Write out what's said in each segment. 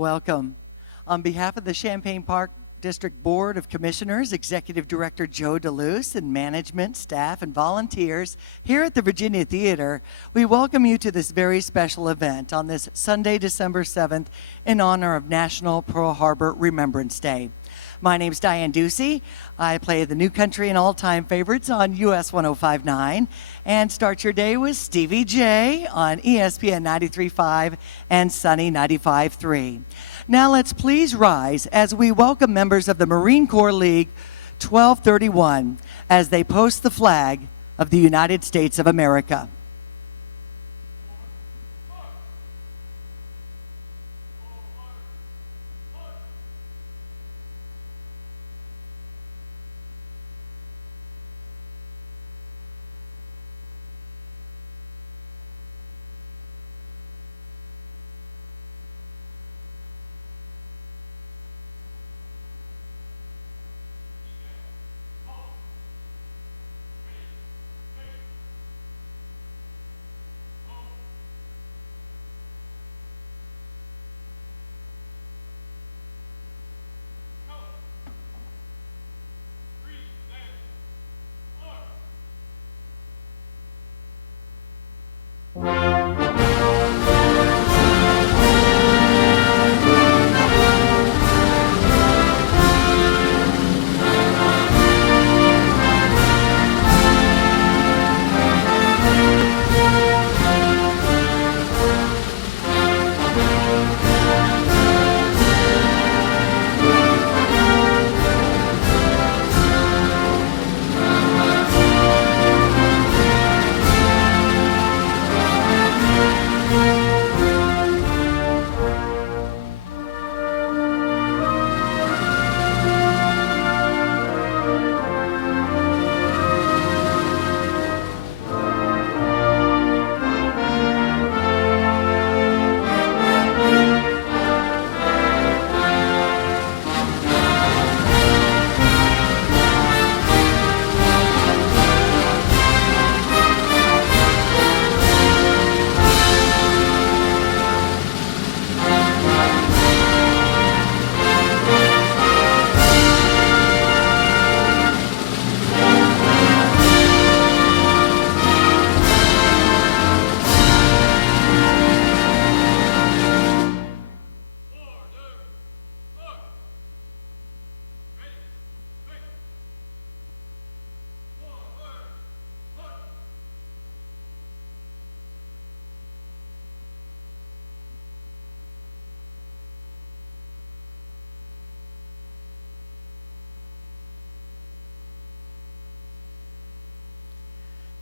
Welcome. On behalf of the Champaign Park District Board of Commissioners, Executive Director Joe DeLuce, and management, staff, and volunteers here at the Virginia Theater, we welcome you to this very special event on this Sunday, December 7th, in honor of National Pearl Harbor Remembrance Day. My name's Diane Ducey. I play the new country and all-time favorites on US 105.9, and start your day with Stevie J on ESPN 93.5 and Sunny 95.3. Now let's please rise as we welcome members of the Marine Corps League 1231 as they post the flag of the United States of America.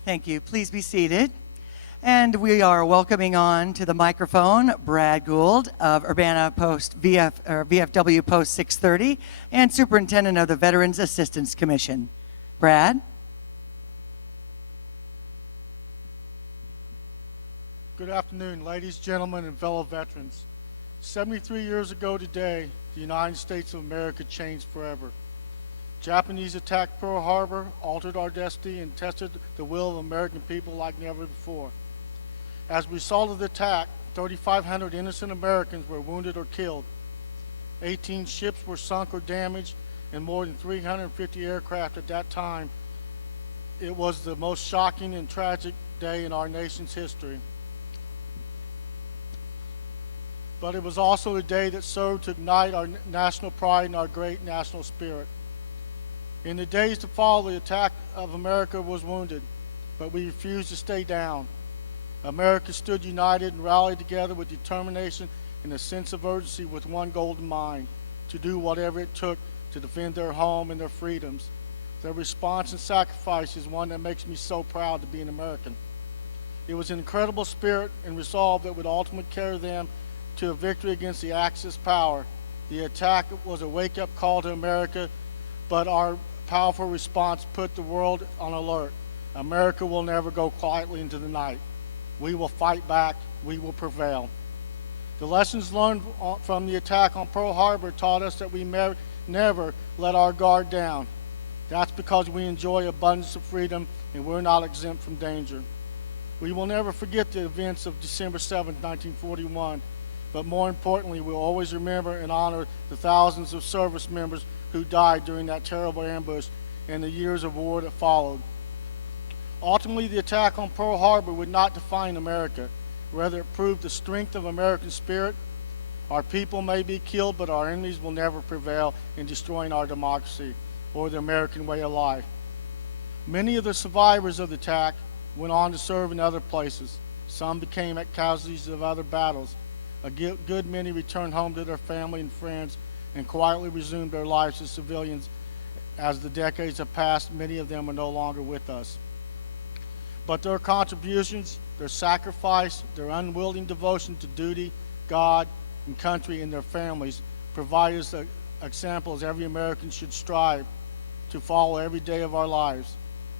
Thank you. Please be seated. And we are welcoming on to the microphone Brad Gould of Urbana Post VFW Post 630 and Superintendent of the Veterans Assistance Commission. Brad? Good afternoon, ladies, gentlemen, and fellow veterans. 73 years ago today, the United States of America changed forever. Japanese attacked Pearl Harbor, altered our destiny, and tested the will of American people like never before. As a result of the attack, 3,500 innocent Americans were wounded or killed. 18 ships were sunk or damaged, and more than 350 aircraft at that time. It was the most shocking and tragic day in our nation's history. But it was also a day that served to ignite our national pride and our great national spirit. In the days to follow, the attack of America was wounded, but we refused to stay down. America stood united and rallied together with determination and a sense of urgency with one goal in mind, to do whatever it took to defend their home and their freedoms. Their response and sacrifice is one that makes me so proud to be an American. It was an incredible spirit and resolve that would ultimately carry them to a victory against the Axis power. The attack was a wake-up call to America, but our powerful response put the world on alert. America will never go quietly into the night. We will fight back. We will prevail. The lessons learned from the attack on Pearl Harbor taught us that we never let our guard down. That's because we enjoy abundance of freedom and we're not exempt from danger. We will never forget the events of December 7, 1941. but more importantly, we'll always remember and honor the thousands of service members who died during that terrible ambush and the years of war that followed. Ultimately, the attack on Pearl Harbor would not define America. Rather, it proved the strength of American spirit. Our people may be killed, but our enemies will never prevail in destroying our democracy or the American way of life. Many of the survivors of the attack went on to serve in other places. Some became casualties of other battles. A good many returned home to their family and friends and quietly resumed their lives as civilians. As the decades have passed, many of them are no longer with us. But their contributions, their sacrifice, their unwilling devotion to duty, God, and country and their families provide us examples every American should strive to follow every day of our lives.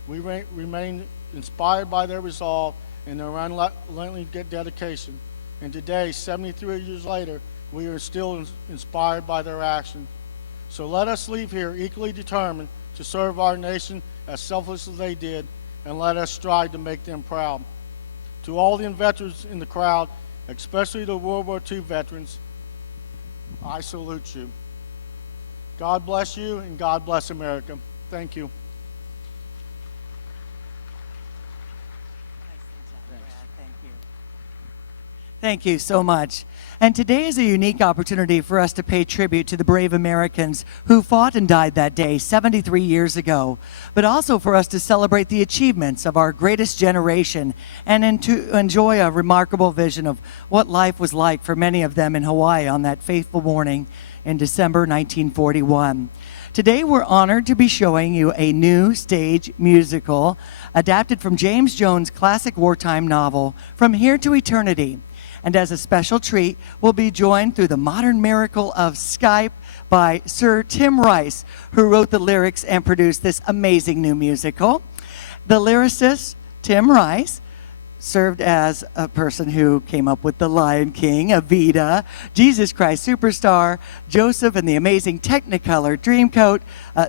We remain inspired by their resolve and their unrelenting dedication. And today, 73 years later, we are still inspired by their action. So let us leave here equally determined to serve our nation as selfless as they did, and let us strive to make them proud. To all the veterans in the crowd, especially the World War II veterans, I salute you. God bless you, and God bless America. Thank you. Thank you so much. And today is a unique opportunity for us to pay tribute to the brave Americans who fought and died that day 73 years ago, but also for us to celebrate the achievements of our greatest generation and to enjoy a remarkable vision of what life was like for many of them in Hawaii on that fateful morning in December 1941. Today we're honored to be showing you a new stage musical adapted from James Jones' classic wartime novel, From Here to Eternity. And as a special treat, we'll be joined through the modern miracle of Skype by Sir Tim Rice, who wrote the lyrics and produced this amazing new musical. The lyricist, Tim Rice, served as a person who came up with The Lion King, Evita, Jesus Christ Superstar, Joseph and the Amazing Technicolor Dreamcoat.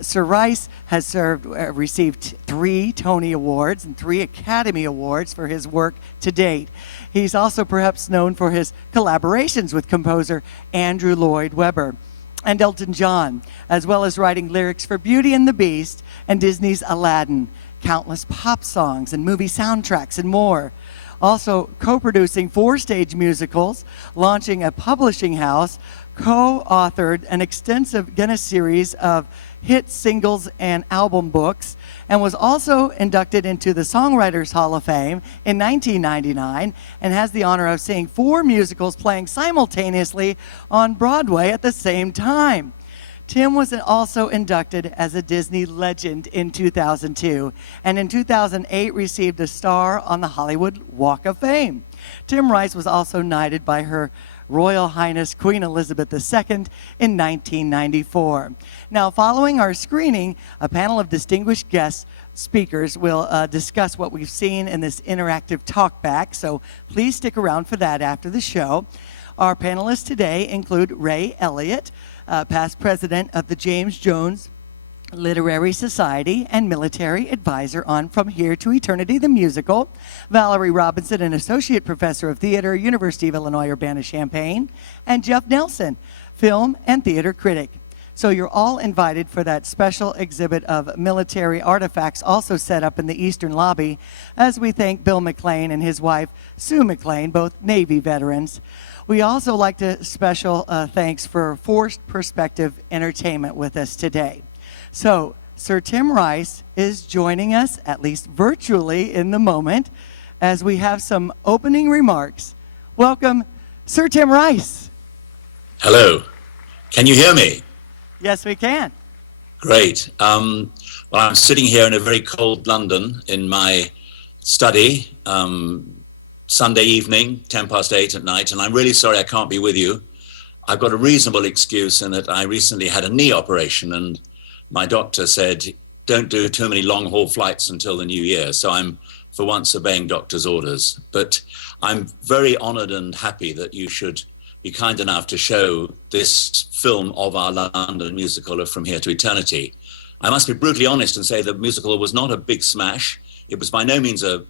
Sir Rice has received 3 Tony Awards and 3 Academy Awards for his work to date. He's also perhaps known for his collaborations with composer Andrew Lloyd Webber and Elton John, as well as writing lyrics for Beauty and the Beast and Disney's Aladdin, countless pop songs and movie soundtracks and more. Also co-producing 4 stage musicals, launching a publishing house, co-authored an extensive Guinness series of hit singles and album books, and was also inducted into the Songwriters Hall of Fame in 1999, and has the honor of seeing 4 musicals playing simultaneously on Broadway at the same time. Tim was also inducted as a Disney legend in 2002, and in 2008 received a star on the Hollywood Walk of Fame. Tim Rice was also knighted by Her Royal Highness Queen Elizabeth II in 1994. Now, following our screening, a panel of distinguished guest speakers will discuss what we've seen in this interactive talkback, so please stick around for that after the show. Our panelists today include Ray Elliott, past president of the James Jones Literary Society and military advisor on From Here to Eternity, the musical. Valerie Robinson, an associate professor of theater, University of Illinois Urbana-Champaign. And Jeff Nelson, film and theater critic. So you're all invited for that special exhibit of military artifacts also set up in the Eastern Lobby, as we thank Bill McLean and his wife, Sue McLean, both Navy veterans. We also like to special thanks for Forced Perspective Entertainment with us today. So Sir Tim Rice is joining us, at least virtually in the moment, as we have some opening remarks. Welcome, Sir Tim Rice. Hello. Can you hear me? Yes, we can. Great. Well, I'm sitting here in a very cold London in my study, Sunday evening, 8:10 at night, and I'm really sorry I can't be with you. I've got a reasonable excuse in that I recently had a knee operation, and my doctor said, don't do too many long-haul flights until the new year. So I'm, for once, obeying doctor's orders. But I'm very honored and happy that you should be kind enough to show this film of our London musical of From Here to Eternity. I must be brutally honest and say the musical was not a big smash. It was by no means a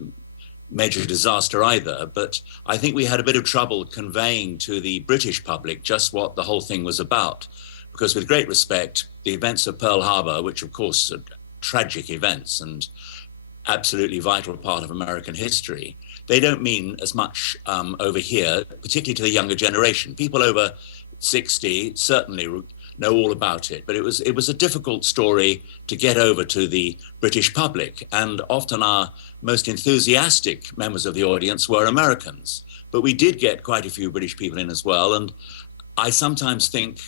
major disaster either, but I think we had a bit of trouble conveying to the British public just what the whole thing was about. Because with great respect, the events of Pearl Harbor, which of course are tragic events and absolutely vital part of American history, they don't mean as much over here, particularly to the younger generation. People over 60 certainly know all about it, but it was a difficult story to get over to the British public, and often our most enthusiastic members of the audience were Americans. But we did get quite a few British people in as well, and I sometimes think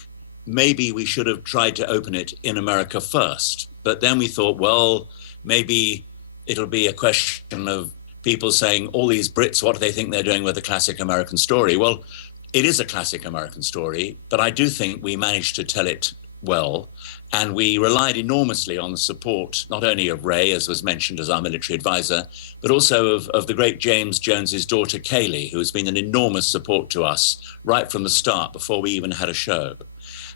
maybe we should have tried to open it in America first. But then we thought, well, maybe it'll be a question of people saying, all these Brits, what do they think they're doing with a classic American story? Well, it is a classic American story, but I do think we managed to tell it well. And we relied enormously on the support, not only of Ray, as was mentioned as our military advisor, but also of the great James Jones's daughter, Kaylee, who has been an enormous support to us right from the start, before we even had a show.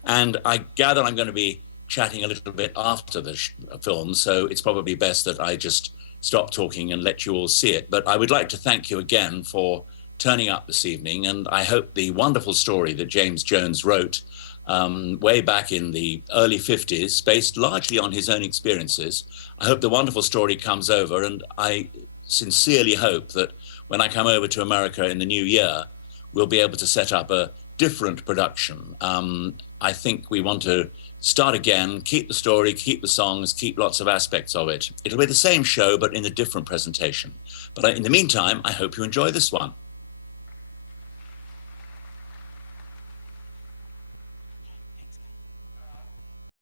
And I gather I'm going to be chatting a little bit after the film, so it's probably best that I just stop talking and let you all see it. But I would like to thank you again for turning up this evening, and I hope the wonderful story that James Jones wrote way back in the early 50s, based largely on his own experiences, I hope the wonderful story comes over, and I sincerely hope that when I come over to America in the new year, we'll be able to set up a different production. I think we want to start again, keep the story, keep the songs, keep lots of aspects of it. It'll be the same show, but in a different presentation. But in the meantime, I hope you enjoy this one.